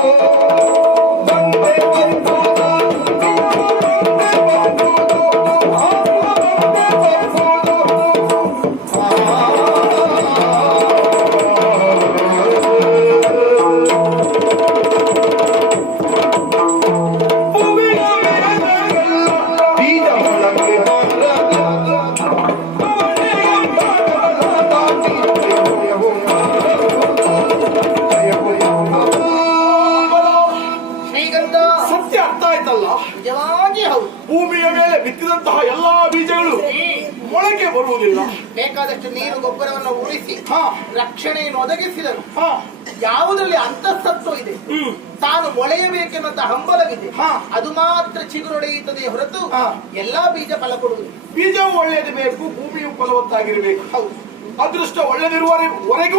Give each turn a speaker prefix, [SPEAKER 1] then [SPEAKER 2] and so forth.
[SPEAKER 1] Oh. oh, oh. ಅರ್ಥ ಆಯ್ತಲ್ಲ ಹೌದು. ಭೂಮಿಯ ಮೇಲೆ ಬಿತ್ತಿದಂತಹ ಎಲ್ಲಾ ಬೀಜಗಳು ಮೊಳಕೆ ಬರುವುದಿಲ್ಲ.
[SPEAKER 2] ಬೇಕಾದಷ್ಟು ನೀರು ಗೊಬ್ಬರವನ್ನು ಉಳಿಸಿ ರಕ್ಷಣೆಯನ್ನು ಒದಗಿಸಿದರು. ಯಾವುದರಲ್ಲಿ ಅಂತಸ್ತತ್ವ ಇದೆ? ತಾನು ಮೊಳೆಯಬೇಕೆನ್ನುವಂತ ಹಂಬಲವಿದೆ. ಅದು ಮಾತ್ರ ಚಿಗುರೊಡೆಯುತ್ತದೆ ಹೊರತು ಎಲ್ಲಾ ಬೀಜ ಫಲ ಕೊಡುವುದು
[SPEAKER 1] ಬೀಜವು ಒಳ್ಳೆಯದು ಬೇಕು ಭೂಮಿಯು ಫಲವತ್ತಾಗಿರಬೇಕು.
[SPEAKER 2] ಹೌದು.
[SPEAKER 1] ಅದೃಷ್ಟ ಒಳ್ಳೆದಿರುವ